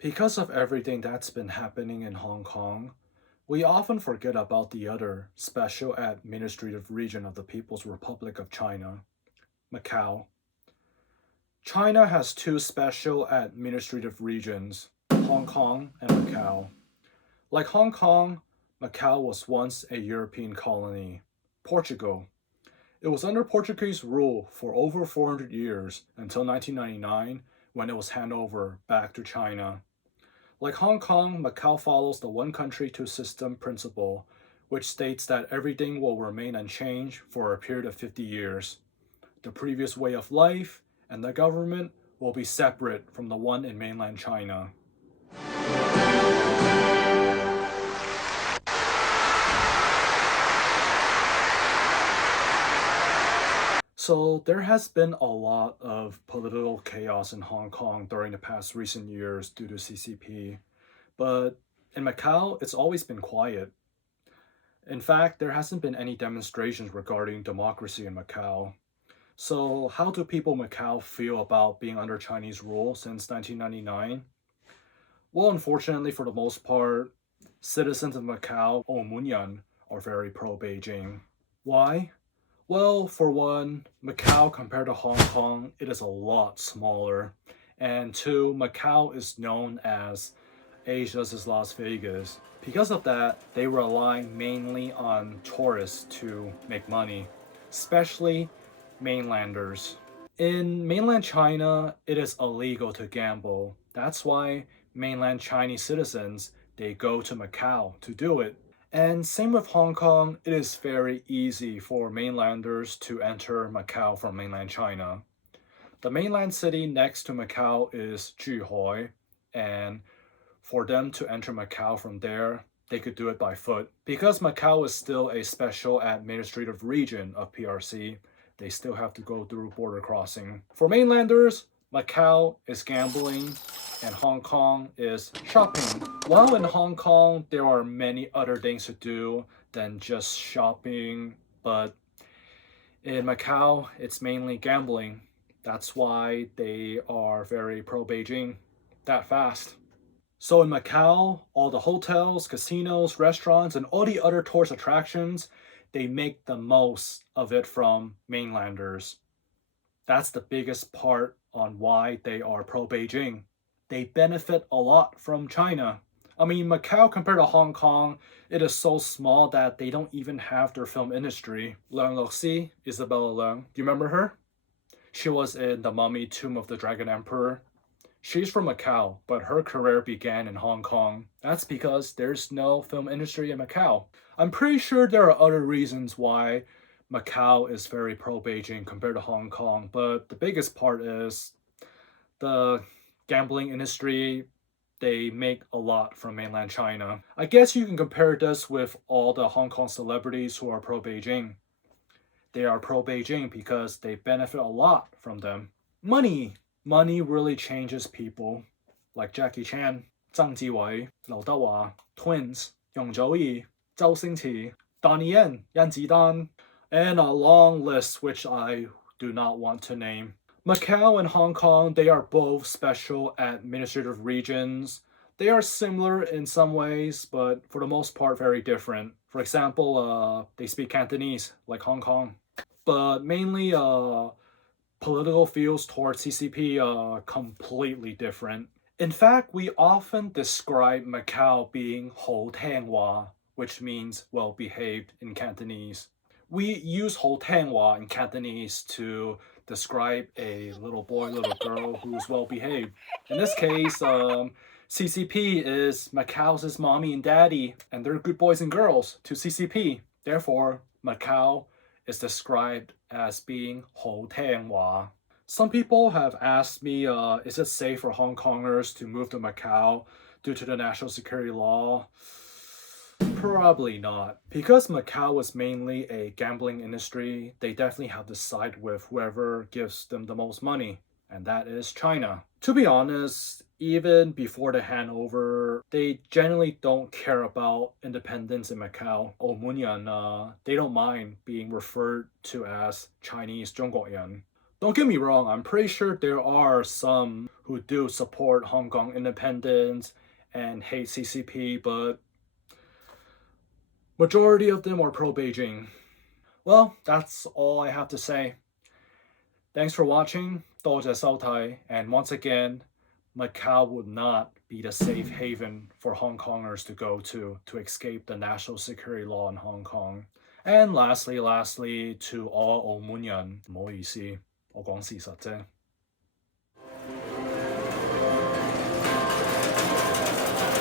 Because of everything that's been happening in Hong Kong, we often forget about the other special administrative region of the People's Republic of China, Macau. China has two special administrative regions, Hong Kong and Macau. Like Hong Kong, Macau was once a European colony, Portugal. It was under Portuguese rule for over 400 years until 1999 when it was handed over back to China. Like Hong Kong, Macau follows the one country, two system principle, which states that everything will remain unchanged for a period of 50 years. The previous way of life and the government will be separate from the one in mainland China. So there has been a lot of political chaos in Hong Kong during the past recent years due to CCP. But in Macau, it's always been quiet. In fact, there hasn't been any demonstrations regarding democracy in Macau. So, how do people in Macau feel about being under Chinese rule since 1999? Well, unfortunately, for the most part, citizens of Macau, or Munyan, are very pro Beijing. Why? Well, for one, Macau compared to Hong Kong, it is a lot smaller. And two, Macau is known as Asia's Las Vegas. Because of that, they rely mainly on tourists to make money, especially mainlanders. In mainland China, it is illegal to gamble. That's why mainland Chinese citizens they go to Macau to do it. And same with Hong Kong, it is very easy for mainlanders to enter Macau from mainland China. The mainland city next to Macau is Juhoi, and for them to enter Macau from there, they could do it by foot. Because Macau is still a special administrative region of PRC, they still have to go through border crossing. For mainlanders, Macau is gambling and Hong Kong is shopping. While in Hong Kong, there are many other things to do than just shopping, but in Macau, it's mainly gambling. That's why they are very pro Beijing that fast. So in Macau, all the hotels, casinos, restaurants, and all the other tourist attractions, they make the most of it from mainlanders. That's the biggest part on why they are pro Beijing. They benefit a lot from China. I mean, Macau compared to Hong Kong, it is so small that they don't even have their film industry. Leung Loxi, Isabella Leung, do you remember her? She was in The Mummy, Tomb of the Dragon Emperor. She's from Macau, but her career began in Hong Kong. That's because there's no film industry in Macau. I'm pretty sure there are other reasons why Macau is very pro Beijing compared to Hong Kong, but the biggest part is the gambling industry. They make a lot from mainland China. I guess you can compare this with all the Hong Kong celebrities who are pro Beijing. They are pro Beijing because they benefit a lot from them. Money. Money really changes people. Like Jackie Chan, Zhang Jiwei, Liu Dehua, twins, Yong Zhouyi, Zhao Xingqi, Donnie Yen, Yan Zidan, and a long list which I do not want to name. Macau and Hong Kong, they are both special administrative regions. They are similar in some ways, but for the most part, very different. For example, they speak Cantonese, like Hong Kong. But mainly, political views towards CCP are completely different. In fact, we often describe Macau being 好聽話, which means well behaved in Cantonese. We use 好聽話 in Cantonese to describe a little boy, little girl who's well behaved. In this case, CCP is Macau's mommy and daddy, and they're good boys and girls to CCP. Therefore, Macau is described as being 好聽話. Some people have asked me, is it safe for Hong Kongers to move to Macau due to the national security law? Probably not. Because Macau was mainly a gambling industry, they definitely have to side with whoever gives them the most money, and that is China. To be honest, even before the handover, they generally don't care about independence in Macau. Munyan, they don't mind being referred to as Chinese 中国人. Don't get me wrong, I'm pretty sure there are some who do support Hong Kong independence and hate CCP, but majority of them are pro-Beijing. Well, that's all I have to say. Thanks for watching, 多謝收睇, and once again, Macau would not be the safe haven for Hong Kongers to go to escape the national security law in Hong Kong. And lastly, to all澳門人，唔好意思，我講事實啫。